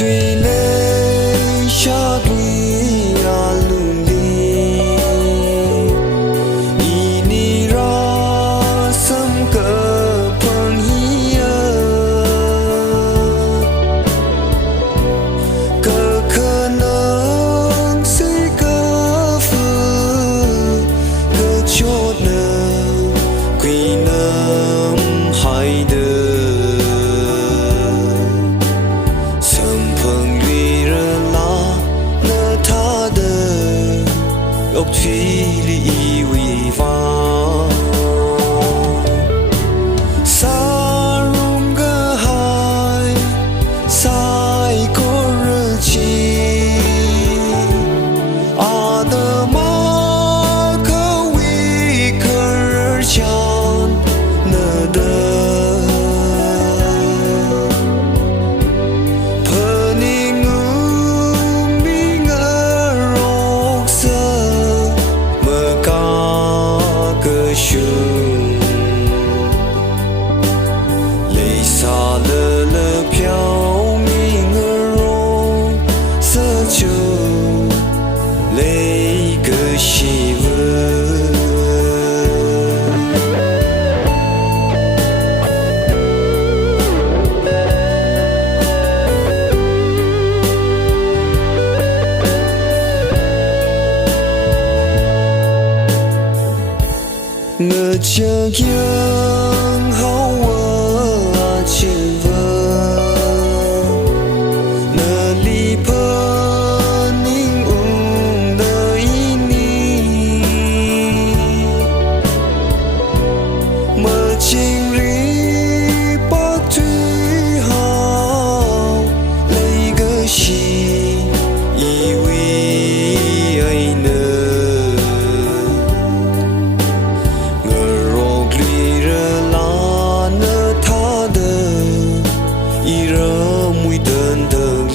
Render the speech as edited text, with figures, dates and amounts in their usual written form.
truy lên cha đi à lưng đi ini ra sớm cờ phong hiya cờ khờ nâng sĩ cờ phư cờ chốt nơ quy nâm hai đơ ốc truy li uy va sa rum gơ hai sai cô rơ chi a đơ ma cơ uy cơ rơ chan nơ đơ lệ xa lơ lơ phiêu mi ngơ rô sơ chơ lệ cơ shi vơ ngờ chờ kiêng hao vơ chữ vơ nờ li pơ ninh đời ni mơ chinh ri bác thủy hao lấy gơ shi y uy ai nơ mùi đơn đơn